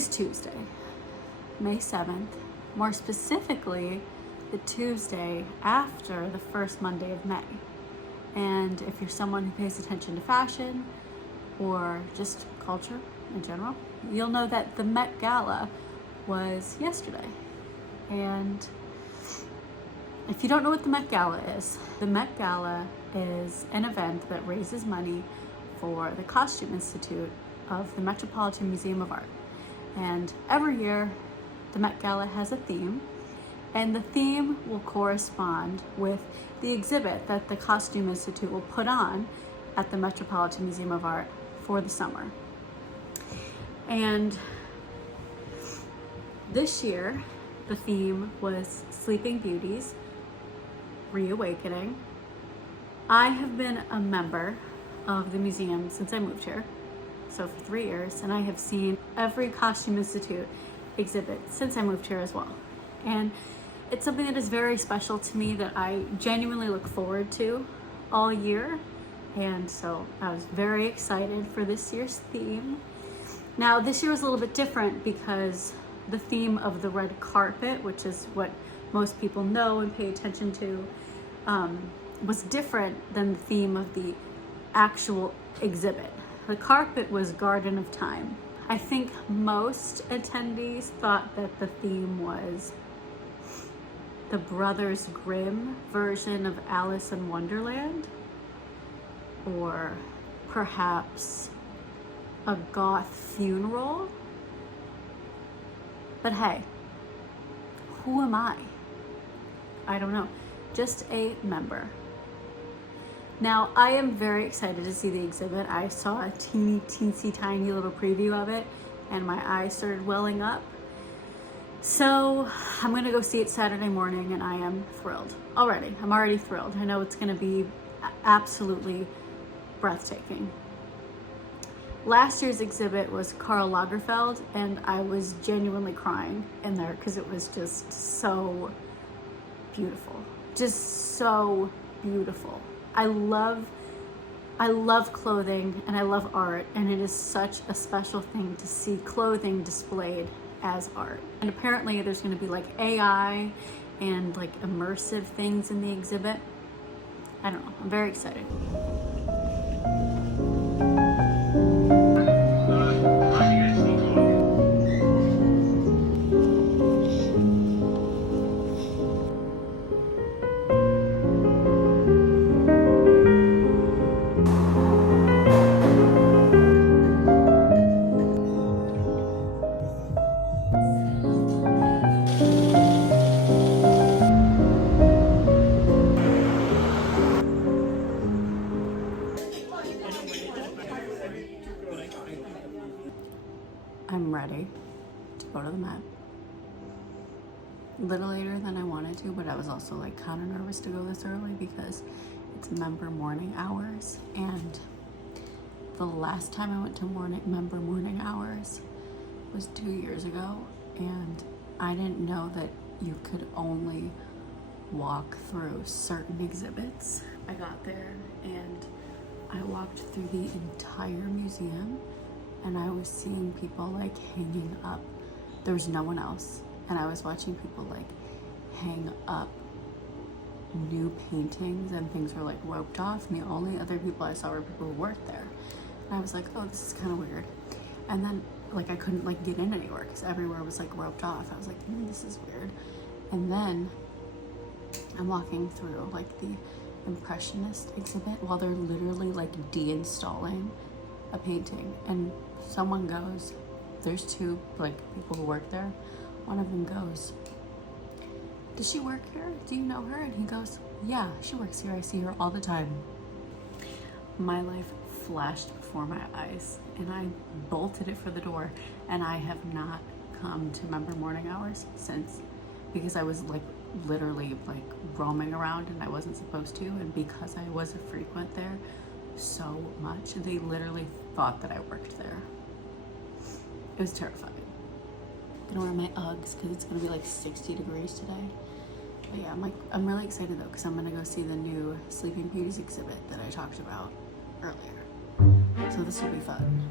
Today's Tuesday, May 7th, more specifically, the Tuesday after the first Monday of May. And if you're someone who pays attention to fashion or just culture in general, you'll know that the Met Gala was yesterday. And if you don't know what the Met Gala is an event that raises money for the Costume Institute of the Metropolitan Museum of Art. And every year, the Met Gala has a theme, and the theme will correspond with the exhibit that the Costume Institute will put on at the Metropolitan Museum of Art for the summer. And this year, the theme was Sleeping Beauties, Reawakening. I have been a member of the museum since I moved here, so for 3 years, and I have seen every Costume Institute exhibit since I moved here as well. And it's something that is very special to me that I genuinely look forward to all year. And so I was very excited for this year's theme. Now, this year was a little bit different because the theme of the red carpet, which is what most people know and pay attention to, was different than the theme of the actual exhibit. The carpet was Garden of Time. I think most attendees thought that the theme was the Brothers Grimm version of Alice in Wonderland, or perhaps a goth funeral. But hey, who am I? I don't know, just a member. Now, I am very excited to see the exhibit. I saw a teensy tiny little preview of it and my eyes started welling up. So I'm gonna go see it Saturday morning and I am thrilled already. I'm already thrilled. I know it's gonna be absolutely breathtaking. Last year's exhibit was Karl Lagerfeld, and I was genuinely crying in there because it was just so beautiful. Just so beautiful. I love clothing and I love art, and it is such a special thing to see clothing displayed as art. And apparently there's going to be like AI and like immersive things in the exhibit. I don't know, I'm very excited. I'm ready to go to the Met. A little later than I wanted to, but I was also like kind of nervous to go this early because it's member morning hours. And the last time I went to member morning hours was 2 years ago, and I didn't know that you could only walk through certain exhibits. I got there and I walked through the entire museum, and I was seeing people like hanging up. There was no one else. And I was watching people like hang up new paintings, and things were like roped off. And the only other people I saw were people who worked there. And I was like, oh, this is kind of weird. And then like I couldn't like get in anywhere because everywhere was like roped off. I was like, this is weird. And then I'm walking through like the Impressionist exhibit while they're literally like deinstalling a painting, and someone goes, there's two like people who work there. One of them goes, does she work here? Do you know her? And he goes, yeah, she works here. I see her all the time. My life flashed before my eyes and I bolted it for the door, and I have not come to member morning hours since, because I was like literally like roaming around and I wasn't supposed to, and because I was a frequent there so much, they literally thought that I worked there. It was terrifying. I'm gonna wear my Uggs because it's gonna be like 60 degrees today. But yeah, I'm really excited though because I'm gonna go see the new Sleeping Beauties exhibit that I talked about earlier. So this will be fun.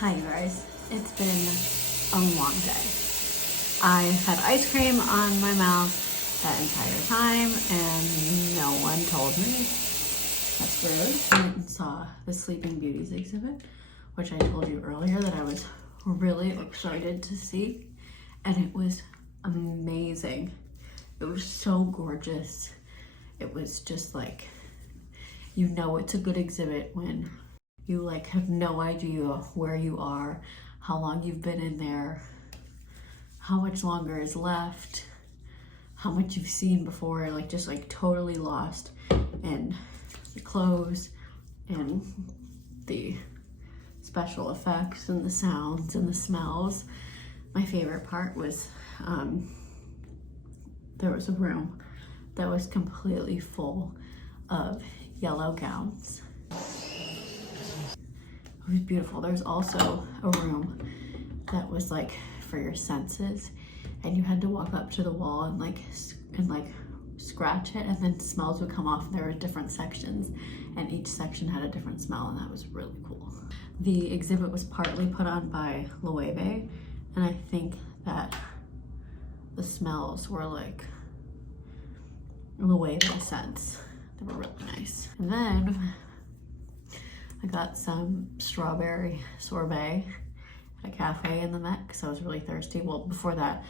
Hi guys, it's been a long day. I had ice cream on my mouth that entire time and no one told me. That's rude. I went and saw the Sleeping Beauties exhibit, which I told you earlier that I was really excited to see, and it was amazing. It was so gorgeous. It was just like, you know it's a good exhibit when you like have no idea where you are, how long you've been in there, how much longer is left, how much you've seen before, like just like totally lost in the clothes and the special effects and the sounds and the smells. My favorite part was there was a room that was completely full of yellow gowns. It was beautiful. There's also a room that was like for your senses, and you had to walk up to the wall and like scratch it, and then smells would come off. There were different sections, and each section had a different smell, and that was really cool. The exhibit was partly put on by Loewe, and I think that the smells were like Loewe scents. They were really nice. And then I got some strawberry sorbet at a cafe in the Met because I was really thirsty. Well, before that,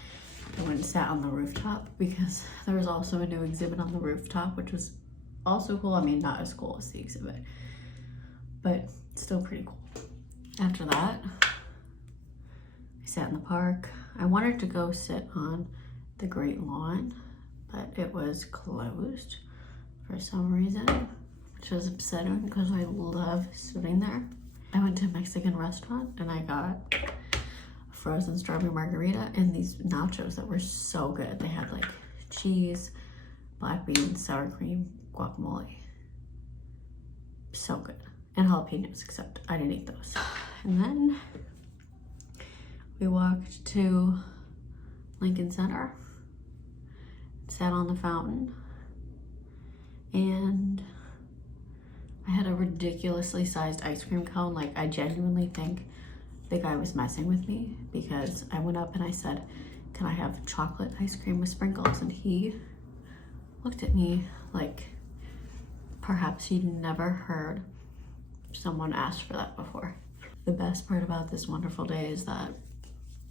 I went and sat on the rooftop because there was also a new exhibit on the rooftop, which was also cool. I mean, not as cool as the exhibit, but still pretty cool. After that, I sat in the park. I wanted to go sit on the Great Lawn, but it was closed for some reason, which was upsetting because I love sitting there. I went to a Mexican restaurant and I got a frozen strawberry margarita and these nachos that were so good. They had like cheese, black beans, sour cream, guacamole. So good. And jalapenos, except I didn't eat those. And then we walked to Lincoln Center, sat on the fountain, and I had a ridiculously sized ice cream cone. Like, I genuinely think the guy was messing with me because I went up and I said, can I have chocolate ice cream with sprinkles? And he looked at me like perhaps he'd never heard someone ask for that before. The best part about this wonderful day is that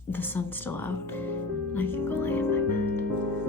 the sun's still out and I can go lay in my bed.